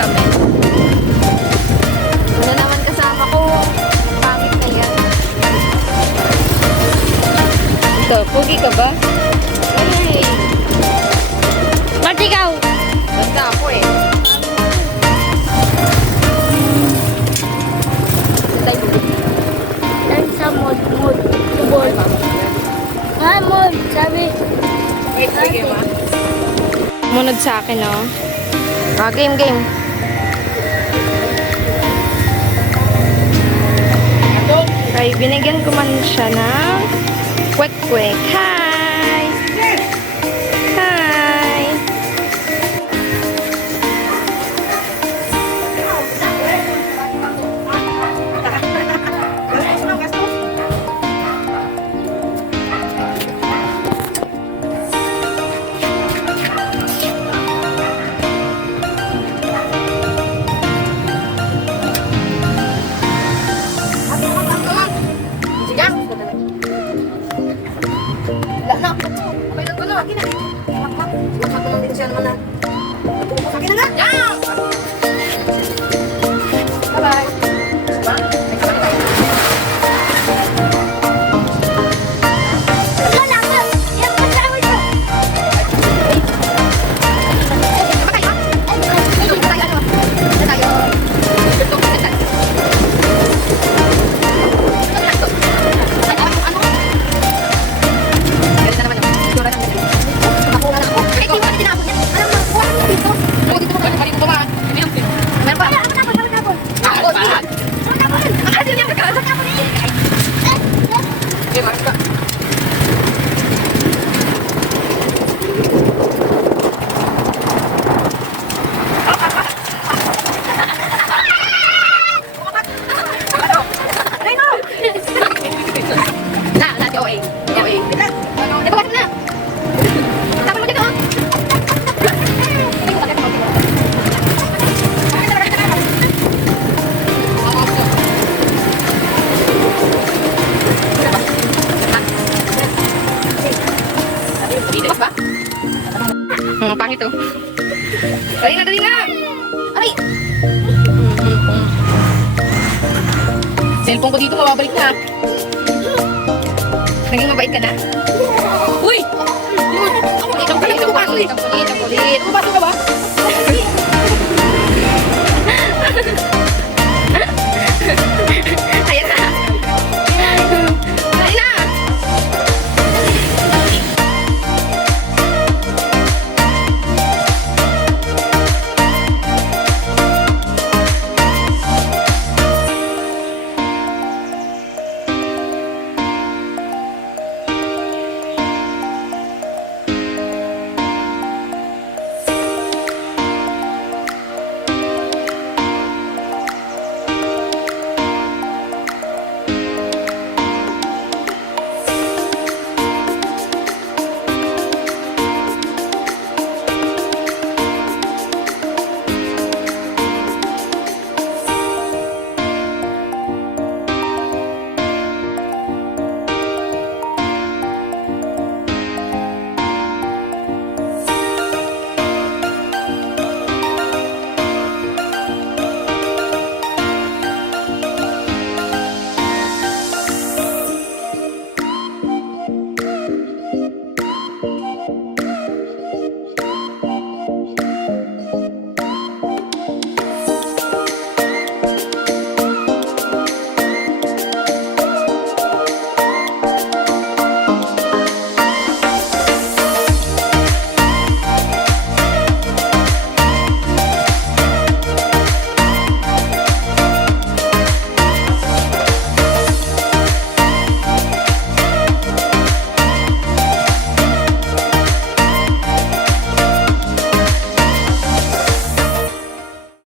sa amin. Wala naman kasama ko. Pangit na yan. Ito, pogi ka ba? Hey! Mart, ikaw! Basta ako eh. Dan sa mod. Tubol. Ha, mod. Sabi. Wait, sige ma. Munod sa akin, oh. Game. Ay, binigyan ko man siya ng kwek-kwek. Hi! Hi! Wala na. Okay lang ko na. Akin na. Makak lang din siya naman na. Akin na nga. Yan! Bye-bye. Ba? May kasama tayo. Wala ko. Yan pa sa amin ko. Ba tayo? Ito, ba tayo? Ba tayo? Ito, ba tayo? Pangit oh. Dali na! Ay! Cellphone ko dito, mababalik na. Naging mabait ka na? Uy! Ang kulit! Ang kulit! Ang kulit! Ang kulit! Ang kulit! Ang kulit!